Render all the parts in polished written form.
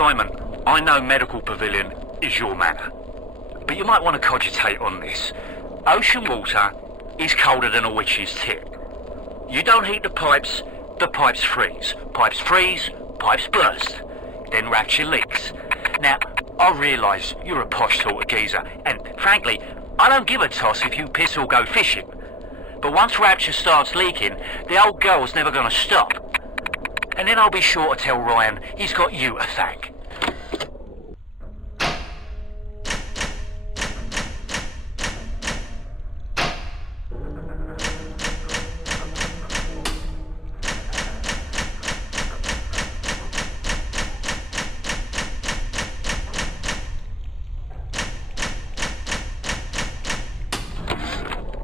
Steinman, I know Medical Pavilion is your manor, but you might want to cogitate on this. Ocean water is colder than a witch's tip. You don't heat the pipes freeze. Pipes freeze, pipes burst. Then Rapture leaks. Now, I realise you're a posh sort of geezer, and frankly, I don't give a toss if you piss or go fishing. But once Rapture starts leaking, the old girl's never gonna stop. And then I'll be sure to tell Ryan he's got you to thank.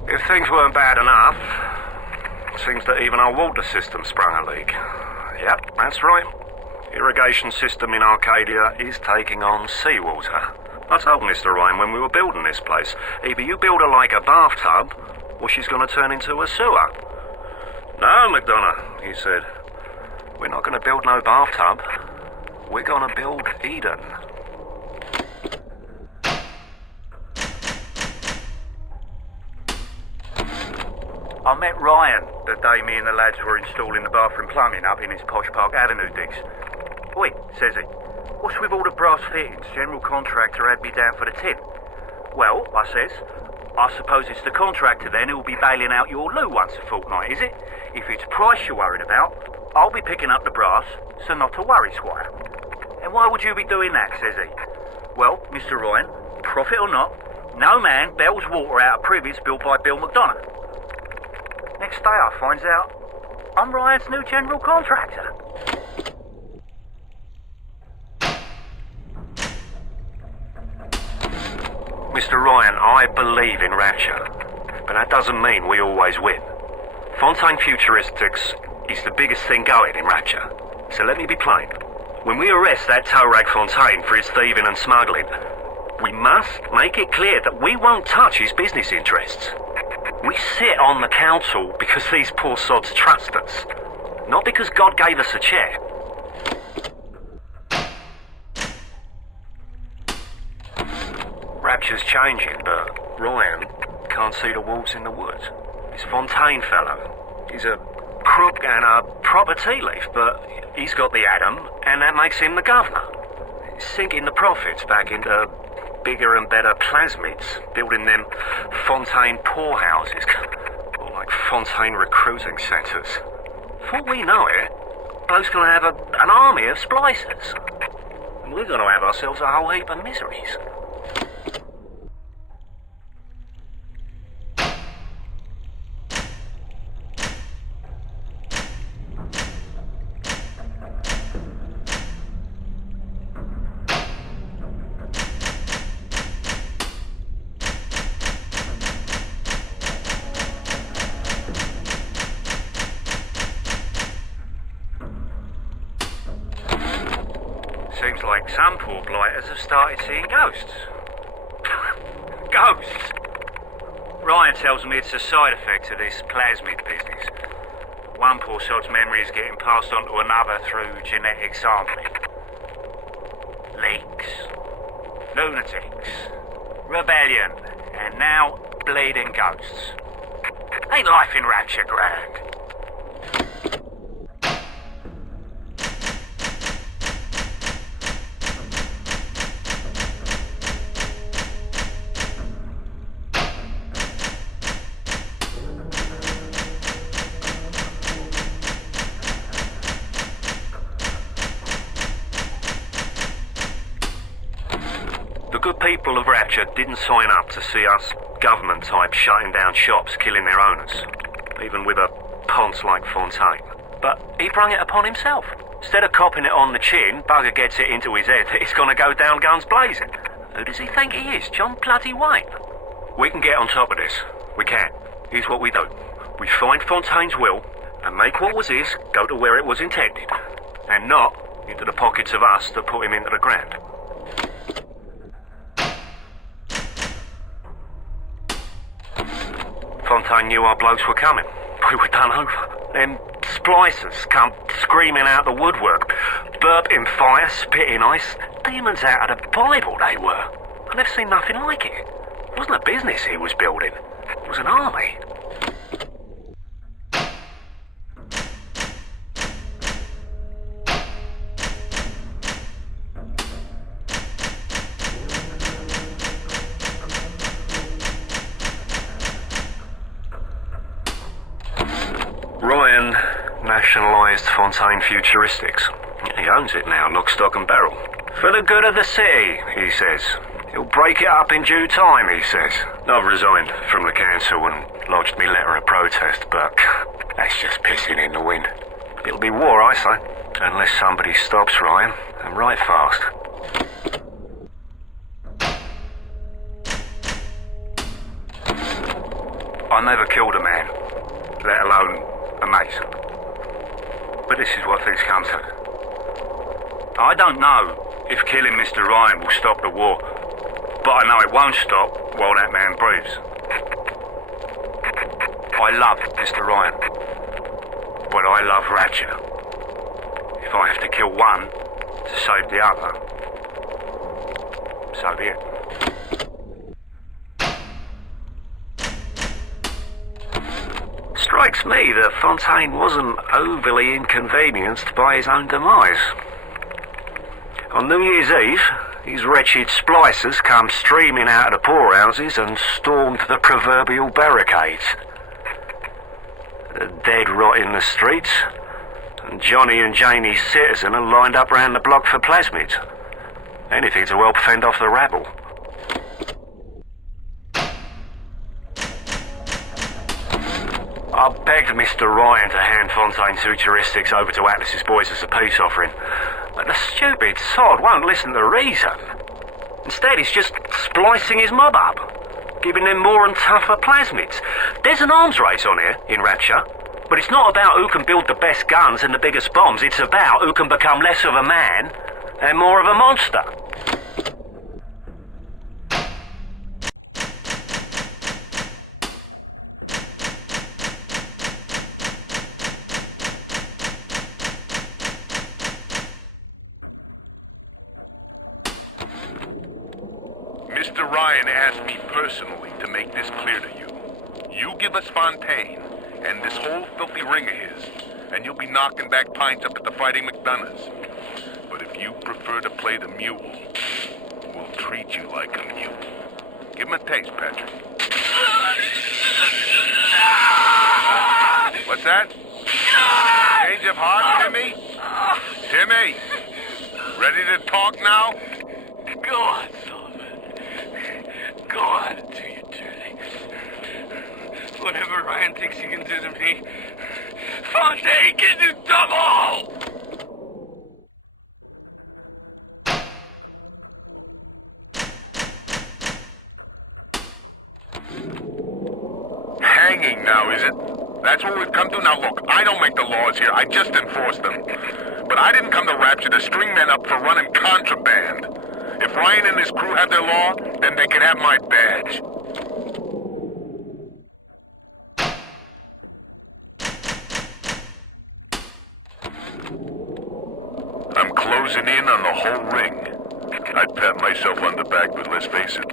If things weren't bad enough, seems that even our water system sprung a leak. Yep, that's right. Irrigation system in Arcadia is taking on seawater. I told Mr. Ryan when we were building this place, either you build her like a bathtub, or she's going to turn into a sewer. No, McDonagh, he said. We're not going to build no bathtub. We're going to build Eden. I met Ryan the day me and the lads were installing the bathroom plumbing up in his posh Park Avenue digs. Oi, says he, what's with all the brass fittings? General contractor had me down for the tin. Well, I says, I suppose it's the contractor then who'll be bailing out your loo once a fortnight, is it? If it's price you're worried about, I'll be picking up the brass, so not to worry, Squire. And why would you be doing that, says he? Well, Mr. Ryan, profit or not, no man bails water out of privies built by Bill McDonagh. Next day I finds out I'm Ryan's new general contractor. Mr. Ryan, I believe in Rapture, but that doesn't mean we always win. Fontaine Futuristics is the biggest thing going in Rapture, so let me be plain. When we arrest that tow rag Fontaine for his thieving and smuggling, we must make it clear that we won't touch his business interests. We sit on the council because these poor sods trust us, not because God gave us a chair. Rapture's changing, but Ryan can't see the wolves in the woods. This Fontaine fellow, he's a crook and a proper tea leaf, but he's got the Adam, and that makes him the governor. He's sinking the profits back into bigger and better plasmids, building them Fontaine poorhouses, or like Fontaine recruiting centres. Before we know it, bloke's gonna have an army of splicers. And we're gonna have ourselves a whole heap of miseries. Seems like some poor blighters have started seeing ghosts. Ghosts? Ryan tells me it's a side effect of this plasmid business. One poor sod's memory is getting passed on to another through genetic sampling. Leaks, lunatics, rebellion, and now bleeding ghosts. Ain't life in Rapture grand? The good people of Rapture didn't sign up to see us government types shutting down shops, killing their owners, even with a ponce like Fontaine. But he brung it upon himself. Instead of copping it on the chin, bugger gets it into his head that he's gonna go down guns blazing. Who does he think he is, John bloody Wayne? We can get on top of this. We can. Here's what we do. We find Fontaine's will and make what was his go to where it was intended, and not into the pockets of us that put him into the ground. Fontaine knew our blokes were coming. We were done over. Them splicers come screaming out the woodwork. Burping fire, spitting ice. Demons out of the Bible they were. I've never seen nothing like it. It wasn't a business he was building. It was an army. Ryan nationalised Fontaine Futuristics. He owns it now, lock, stock and barrel. For the good of the city, he says. He'll break it up in due time, he says. I've resigned from the council and lodged me letter of protest, but that's just pissing in the wind. It'll be war, I say, unless somebody stops Ryan, and right fast. I never killed a man, let alone a mate. But this is what things come to. I don't know if killing Mr. Ryan will stop the war, but I know it won't stop while that man breathes. I love Mr. Ryan, but I love Ratchet. If I have to kill one to save the other, so be it. Strikes me that Fontaine wasn't overly inconvenienced by his own demise. On New Year's Eve, these wretched splicers come streaming out of the poorhouses and stormed the proverbial barricades. The dead rot in the streets, and Johnny and Janie's citizen are lined up round the block for plasmids. Anything to help fend off the rabble. I begged Mr. Ryan to hand Fontaine's Futuristics over to Atlas's boys as a peace offering, but the stupid sod won't listen to reason. Instead, he's just splicing his mob up, giving them more and tougher plasmids. There's an arms race on here, in Rapture, but it's not about who can build the best guns and the biggest bombs. It's about who can become less of a man and more of a monster. Mr. Ryan asked me personally to make this clear to you. You give us Fontaine and this whole filthy ring of his, and you'll be knocking back pints up at the Fighting McDonaghs. But if you prefer to play the mule, we'll treat you like a mule. Give him a taste, Patrick. What's that? Change of heart, Timmy? Timmy! Ready to talk now? Go on, Sullivan. Go on and do your dirty. Whatever Ryan thinks he can do to me, Fontaine can do double! Hanging now, is it? That's what we've come to? Now look, I don't make the laws here, I just enforce them. But I didn't come to Rapture to string men up for running contraband. If Ryan and his crew have their law, then they can have my badge. I'm closing in on the whole ring. I'd pat myself on the back, but let's face it,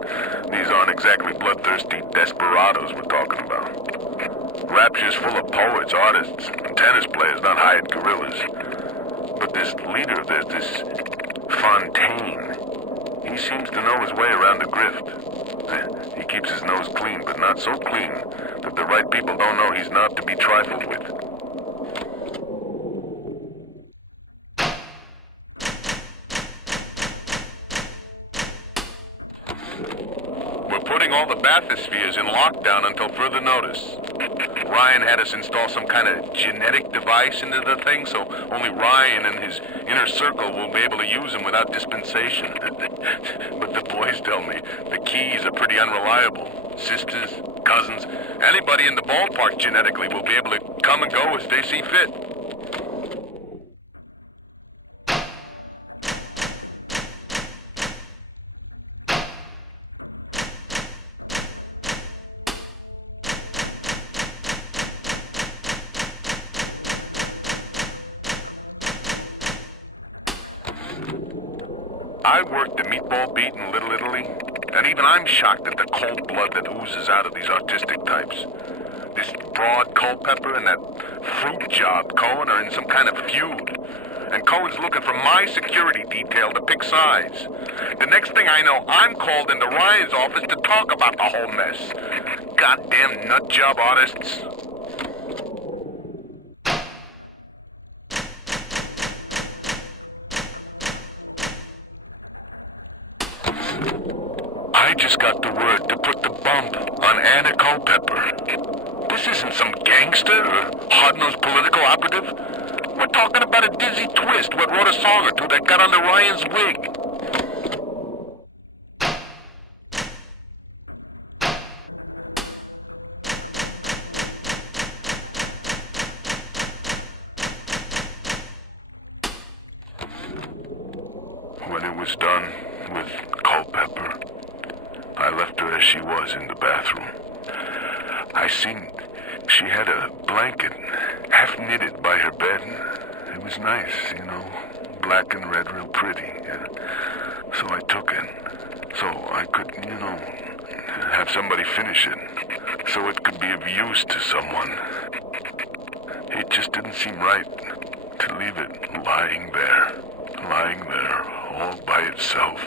these aren't exactly bloodthirsty desperados we're talking about. Rapture's full of poets, artists, and tennis players, not hired guerrillas. But this leader of theirs, this Fontaine, he seems to know his way around the grift. He keeps his nose clean, but not so clean that the right people don't know he's not to be trifled with. We're putting all the bathyspheres in lockdown until further notice. Ryan had us install some kind of genetic device into the thing, so only Ryan and his inner circle will be able to use them without dispensation. But the boys tell me the keys are pretty unreliable. Sisters, cousins, anybody in the ballpark genetically will be able to come and go as they see fit. I worked the meatball beat in Little Italy, and even I'm shocked at the cold blood that oozes out of these artistic types. This broad Culpepper and that fruit job Cohen are in some kind of feud. And Cohen's looking for my security detail to pick sides. The next thing I know, I'm called into Ryan's office to talk about the whole mess. Goddamn nut job artists. I just got the word to put the bump on Anna Culpepper. This isn't some gangster or hard-nosed political operative. We're talking about a dizzy twist what wrote a song or two that got under Ryan's wig. When it was done with Culpepper, I left her as she was in the bathroom. I seen she had a blanket half knitted by her bed. It was nice, you know, black and red, real pretty. So I took it, so I could, you know, have somebody finish it, so it could be of use to someone. It just didn't seem right to leave it lying there all by itself.